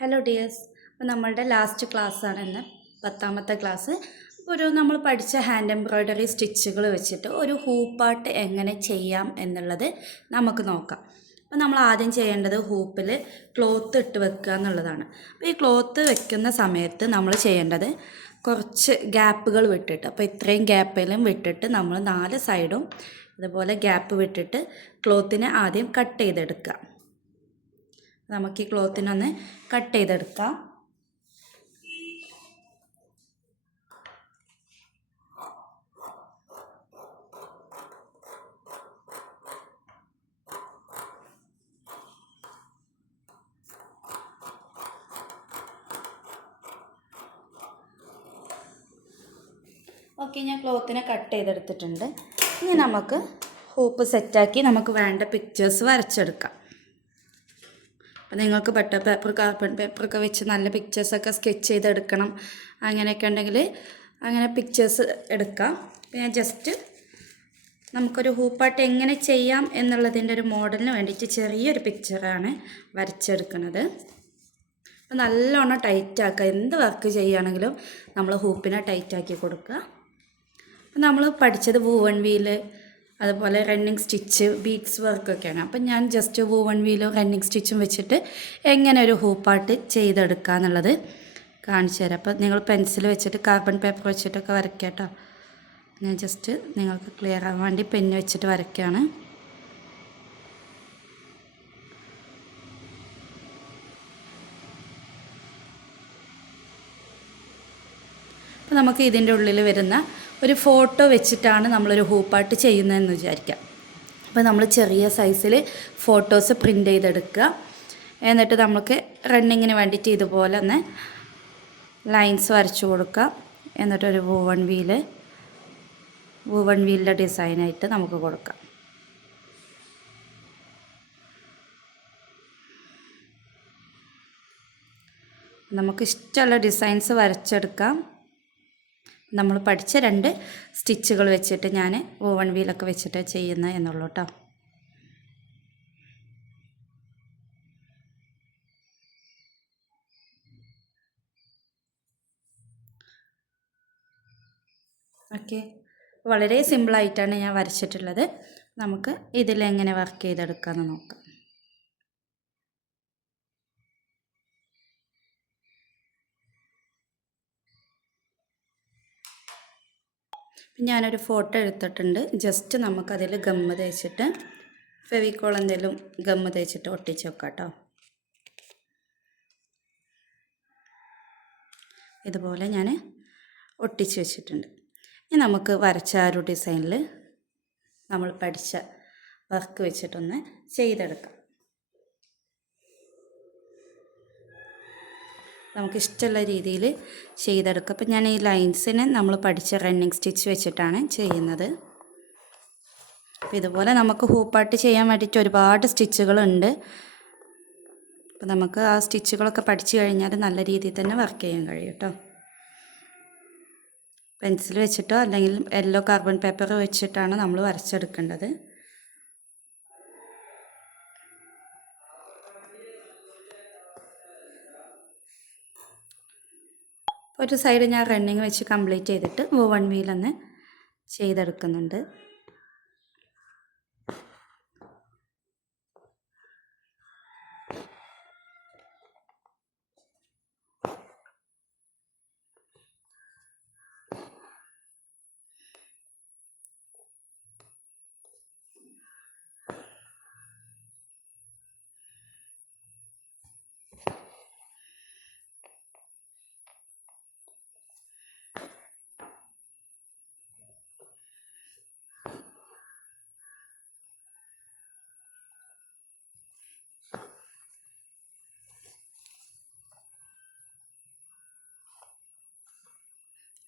Hello dears, അപ്പോൾ നമ്മളുടെ last ക്ലാസ്സാണ് ഇന്ന് 10ാമത്തെ ക്ലാസ്. നമ്മൾ പഠിച്ച ഹാൻഡ് എംബ്രോയ്ഡറി സ്റ്റിച്ചുകൾ വെച്ചിട്ട് ഒരു ഹൂപ്പാട്ട് എങ്ങനെ ചെയ്യാം എന്നുള്ളത് നമുക്ക് നോക്കാം. അപ്പോൾ നമ്മൾ ആദ്യം ചെയ്യേണ്ടത് ഹൂപ്പിൽ ക്ലോത്ത് ഇട്ട് വെക്കുക എന്നുള്ളതാണ്. അപ്പോൾ ഈ ക്ലോത്ത് വെക്കുന്ന സമയത്ത് നമ്മൾ ചെയ്യേണ്ടത് കുറച്ച് ഗ്യാപ്പുകൾ വിട്ടിട്ട്, അപ്പോൾ ഇത്രയും ഗ്യാപ്പിലും വിട്ടിട്ട് നമ്മൾ 4 സൈഡും ഇതുപോലെ ഗ്യാപ്പ് വിട്ടിട്ട് ക്ലോത്തിനെ ആദ്യം കട്ട് ചെയ്തെടുക്കുക. നമുക്ക് ഈ ക്ലോത്തിനൊന്ന് കട്ട് ചെയ്തെടുക്കാം. ഓക്കെ, ഞാൻ ക്ലോത്തിനെ കട്ട് ചെയ്തെടുത്തിട്ടുണ്ട്. ഇനി നമുക്ക് ഹൂപ്പ് സെറ്റാക്കി നമുക്ക് വേണ്ട പിക്ചേഴ്സ് വരച്ചെടുക്കാം. അപ്പോൾ നിങ്ങൾക്ക് ബട്ടർ പേപ്പർ, കാർബൺ പേപ്പറൊക്കെ വെച്ച് നല്ല പിക്ചേഴ്സൊക്കെ സ്കെച്ച് ചെയ്തെടുക്കണം, അങ്ങനെയൊക്കെ ഉണ്ടെങ്കിൽ അങ്ങനെ പിക്ചേഴ്സ് എടുക്കാം. അപ്പോൾ ഞാൻ ജസ്റ്റ് നമുക്കൊരു ഹൂപ്പാട്ട് എങ്ങനെ ചെയ്യാം എന്നുള്ളതിൻ്റെ ഒരു മോഡലിന് വേണ്ടിയിട്ട് ചെറിയൊരു പിക്ചറാണ് വരച്ചെടുക്കുന്നത്. അപ്പോൾ നല്ലോണം ടൈറ്റാക്കുക. എന്ത് വർക്ക് ചെയ്യുകയാണെങ്കിലും നമ്മൾ ഹൂപ്പിനെ ടൈറ്റാക്കി കൊടുക്കുക. അപ്പോൾ നമ്മൾ പഠിച്ചത് വൂവൺ വീല്, അതുപോലെ റണ്ണിങ് സ്റ്റിച്ച്, ബീഡ്സ് വർക്കൊക്കെയാണ്. അപ്പം ഞാൻ ജസ്റ്റ് വൂവൺ വീലും റണ്ണിങ് സ്റ്റിച്ചും വെച്ചിട്ട് എങ്ങനെ ഒരു ഹൂപ്പാട്ട് ചെയ്തെടുക്കുക എന്നുള്ളത് കാണിച്ചു തരാം. അപ്പോൾ നിങ്ങൾ പെൻസിൽ വെച്ചിട്ട് കാർബൺ പേപ്പർ വെച്ചിട്ടൊക്കെ വരയ്ക്കുക കേട്ടോ. ഞാൻ ജസ്റ്റ് നിങ്ങൾക്ക് ക്ലിയർ ആവാൻ വേണ്ടി പെന്ന് വെച്ചിട്ട് വരയ്ക്കുകയാണ്. അപ്പോൾ നമുക്ക് ഇതിൻ്റെ ഉള്ളിൽ വരുന്ന ഒരു ഫോട്ടോ വെച്ചിട്ടാണ് നമ്മളൊരു ഹൂപ്പാട്ട് ചെയ്യുന്നതെന്ന് വിചാരിക്കാം. അപ്പോൾ നമ്മൾ ചെറിയ സൈസിൽ ഫോട്ടോസ് പ്രിൻ്റ് ചെയ്തെടുക്കുക. എന്നിട്ട് നമുക്ക് റണ്ണിങ്ങിന് വേണ്ടിയിട്ട് ഇതുപോലെ ഒന്ന് ലൈൻസ് വരച്ചു കൊടുക്കുക. എന്നിട്ടൊരു വൂവൺ വീലിൻ്റെ ഡിസൈനായിട്ട് നമുക്ക് കൊടുക്കാം. നമുക്ക് ഇഷ്ടമുള്ള ഡിസൈൻസ് വരച്ചെടുക്കാം. നമ്മൾ പഠിച്ച 2 സ്റ്റിച്ചുകൾ വെച്ചിട്ട് ഞാൻ വൂവൺ വീലൊക്കെ വെച്ചിട്ട് ചെയ്യുന്നത് എന്നുള്ളൂ കേട്ടോ. ഓക്കെ, വളരെ സിമ്പിളായിട്ടാണ് ഞാൻ വരച്ചിട്ടുള്ളത്. നമുക്ക് ഇതിലെങ്ങനെ വർക്ക് ചെയ്തെടുക്കാമെന്ന് നോക്കാം. ഞാനൊരു ഫോട്ടോ എടുത്തിട്ടുണ്ട്. ജസ്റ്റ് നമുക്കതിൽ ഗമ്മ് തേച്ചിട്ട് ഫെവിക്കോൾ എന്തെങ്കിലും ഗമ്മ് തേച്ചിട്ട് ഒട്ടിച്ച് വെക്കാം കേട്ടോ. ഇതുപോലെ ഞാൻ ഒട്ടിച്ച് വെച്ചിട്ടുണ്ട്. ഇനി നമുക്ക് വരച്ച ആ ഒരു ഡിസൈനിൽ നമ്മൾ പഠിച്ച വർക്ക് വെച്ചിട്ടൊന്ന് ചെയ്തെടുക്കാം. നമുക്കിഷ്ടമുള്ള രീതിയിൽ ചെയ്തെടുക്കുക. അപ്പോൾ ഞാൻ ഈ ലൈൻസിനെ നമ്മൾ പഠിച്ച റണ്ണിങ് സ്റ്റിച്ച് വെച്ചിട്ടാണ് ചെയ്യുന്നത്. അപ്പോൾ ഇതുപോലെ നമുക്ക് ഹൂപ്പാട്ട് ചെയ്യാൻ വേണ്ടിയിട്ട് ഒരുപാട് സ്റ്റിച്ചുകളുണ്ട്. അപ്പോൾ നമുക്ക് ആ സ്റ്റിച്ചുകളൊക്കെ പഠിച്ചു കഴിഞ്ഞാൽ നല്ല രീതിയിൽ തന്നെ വർക്ക് ചെയ്യാൻ കഴിയും കേട്ടോ. പെൻസിൽ വെച്ചിട്ടോ അല്ലെങ്കിൽ യെല്ലോ കാർബൺ പേപ്പർ വെച്ചിട്ടാണ് നമ്മൾ വരച്ചെടുക്കേണ്ടത്. ഒരു സൈഡ് ഞാൻ റണ്ണിങ് വെച്ച് കംപ്ലീറ്റ് ചെയ്തിട്ട് വൂവൺ വീലൊന്ന് ചെയ്തെടുക്കുന്നുണ്ട്.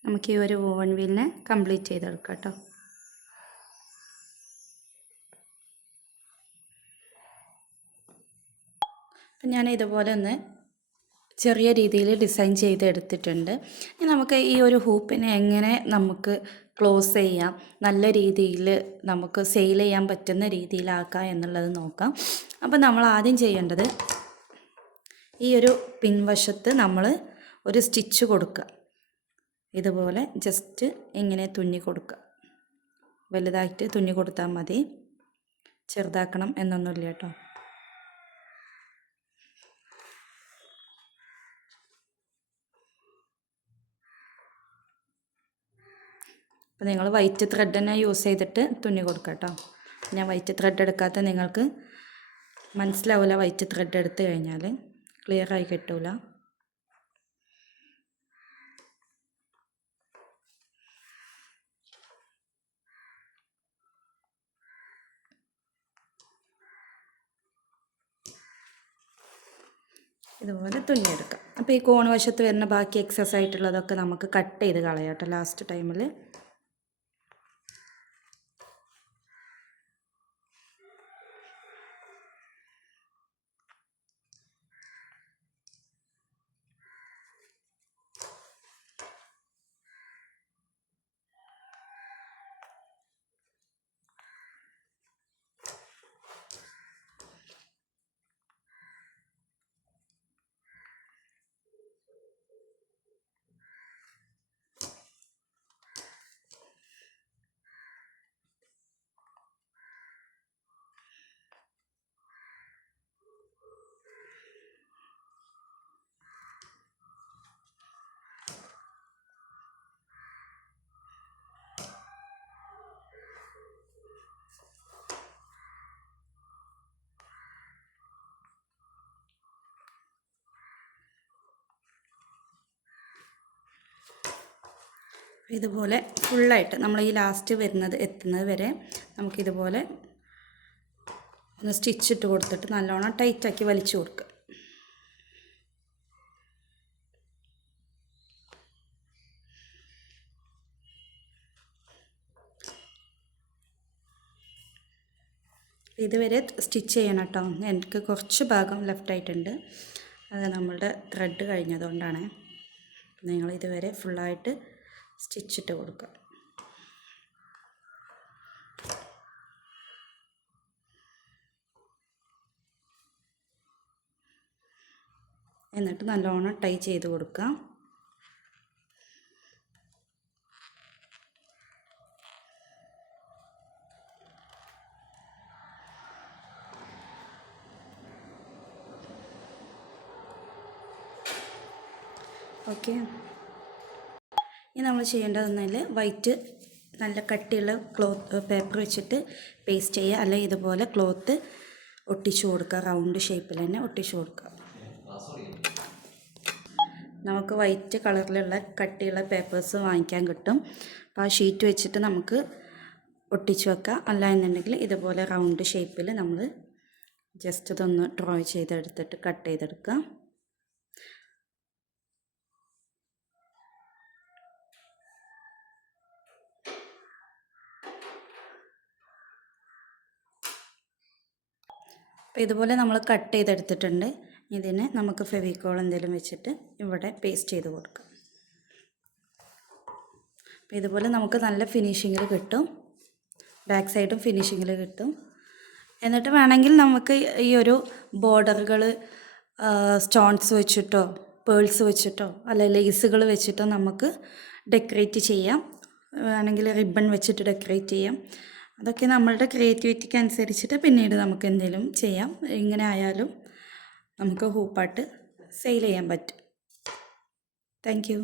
നമുക്ക് ഈ ഒരു വൂവൺ വീലിനെ കംപ്ലീറ്റ് ചെയ്തെടുക്കാം കേട്ടോ. അപ്പം ഞാൻ ഇതുപോലെ ഒന്ന് ചെറിയ രീതിയിൽ ഡിസൈൻ ചെയ്തെടുത്തിട്ടുണ്ട്. ഇനി നമുക്ക് ഈ ഒരു ഹൂപ്പിനെ എങ്ങനെ നമുക്ക് ക്ലോസ് ചെയ്യാം, നല്ല രീതിയിൽ നമുക്ക് സെയിൽ ചെയ്യാൻ പറ്റുന്ന രീതിയിലാക്കാം എന്നുള്ളത് നോക്കാം. അപ്പോൾ നമ്മൾ ആദ്യം ചെയ്യേണ്ടത് ഈ ഒരു പിൻവശത്ത് നമ്മൾ ഒരു സ്റ്റിച്ച് കൊടുക്കുക. ഇതുപോലെ ജസ്റ്റ് ഇങ്ങനെ തുന്നി കൊടുക്കുക. വലുതായിട്ട് തുന്നി കൊടുത്താൽ മതി, ചെറുതാക്കണം എന്നൊന്നുമില്ല കേട്ടോ. അപ്പോൾ നിങ്ങൾ വൈറ്റ് ത്രെഡ് തന്നെ യൂസ് ചെയ്തിട്ട് തുന്നി കൊടുക്കുക കേട്ടോ. ഞാൻ വൈറ്റ് ത്രെഡ് എടുക്കാത്ത നിങ്ങൾക്ക് മനസ്സിലാവില്ല. വൈറ്റ് ത്രെഡ് എടുത്തു കഴിഞ്ഞാൽ ക്ലിയർ ആയി കിട്ടൂല. ഇതുപോലെ തുന്നിയെടുക്കാം. അപ്പോൾ ഈ കോൺ വശത്ത് വരുന്ന ബാക്കി എക്സസ് ആയിട്ടുള്ളതൊക്കെ നമുക്ക് കട്ട് ചെയ്ത് കളയാം കേട്ടോ ലാസ്റ്റ് ടൈമിൽ. ഇതുപോലെ ഫുള്ളായിട്ട് നമ്മൾ ഈ ലാസ്റ്റ് എത്തുന്നത് വരെ നമുക്കിതുപോലെ ഒന്ന് സ്റ്റിച്ചിട്ട് കൊടുത്തിട്ട് നല്ലോണം ടൈറ്റാക്കി വലിച്ചു കൊടുക്കുക. ഇതുവരെ സ്റ്റിച്ച് ചെയ്യണം കേട്ടോ. എനിക്ക് കുറച്ച് ഭാഗം ലെഫ്റ്റ് ആയിട്ടുണ്ട്, അത് നമ്മളുടെ ത്രെഡ് കഴിഞ്ഞതുകൊണ്ടാണ്. നിങ്ങൾ ഇതുവരെ ഫുള്ളായിട്ട് സ്റ്റിച്ചിട്ട് കൊടുക്കുക. എന്നിട്ട് നല്ലോണം ടൈ ചെയ്ത് കൊടുക്കുക. ഓക്കെ, ഇനി നമ്മൾ ചെയ്യേണ്ടതെന്നാൽ വൈറ്റ് നല്ല കട്ടിയുള്ള പേപ്പർ വെച്ചിട്ട് പേസ്റ്റ് ചെയ്യുക, അല്ലെങ്കിൽ ഇതുപോലെ ക്ലോത്ത് ഒട്ടിച്ചു കൊടുക്കുക. റൗണ്ട് ഷേപ്പിൽ തന്നെ ഒട്ടിച്ചു കൊടുക്കുക. നമുക്ക് വൈറ്റ് കളറിലുള്ള കട്ടിയുള്ള പേപ്പേഴ്സ് വാങ്ങിക്കാൻ കിട്ടും. അപ്പോൾ ആ ഷീറ്റ് വെച്ചിട്ട് നമുക്ക് ഒട്ടിച്ചു വെക്കാം. അല്ല എന്നുണ്ടെങ്കിൽ ഇതുപോലെ റൗണ്ട് ഷേപ്പിൽ നമ്മൾ ജസ്റ്റ് ഇതൊന്ന് ഡ്രോ ചെയ്തെടുത്തിട്ട് കട്ട് ചെയ്തെടുക്കാം. അപ്പോൾ ഇതുപോലെ നമ്മൾ കട്ട് ചെയ്തെടുത്തിട്ടുണ്ട്. ഇതിനെ നമുക്ക് ഫെവിക്കോൾ എന്തെങ്കിലും വെച്ചിട്ട് ഇവിടെ പേസ്റ്റ് ചെയ്ത് കൊടുക്കാം. അപ്പോൾ ഇതുപോലെ നമുക്ക് നല്ല ഫിനിഷിങ്ങിൽ കിട്ടും, ബാക്ക് സൈഡും ഫിനിഷിങ്ങിൽ കിട്ടും. എന്നിട്ട് വേണമെങ്കിൽ നമുക്ക് ഈ ഒരു ബോർഡറുകൾ സ്റ്റോൺസ് വെച്ചിട്ടോ പേൾസ് വെച്ചിട്ടോ അല്ല ലേസുകൾ വെച്ചിട്ടോ നമുക്ക് ഡെക്കറേറ്റ് ചെയ്യാം. വേണമെങ്കിൽ റിബൺ വെച്ചിട്ട് ഡെക്കറേറ്റ് ചെയ്യാം. അതൊക്കെ നമ്മളുടെ ക്രിയേറ്റിവിറ്റിക്ക് അനുസരിച്ചിട്ട് പിന്നീട് നമുക്ക് എന്തെങ്കിലും ചെയ്യാം. ഇങ്ങനെ ആയാലും നമുക്ക് ഹൂപ്പാട്ട് സെയിൽ ചെയ്യാൻ പറ്റും. Thank you.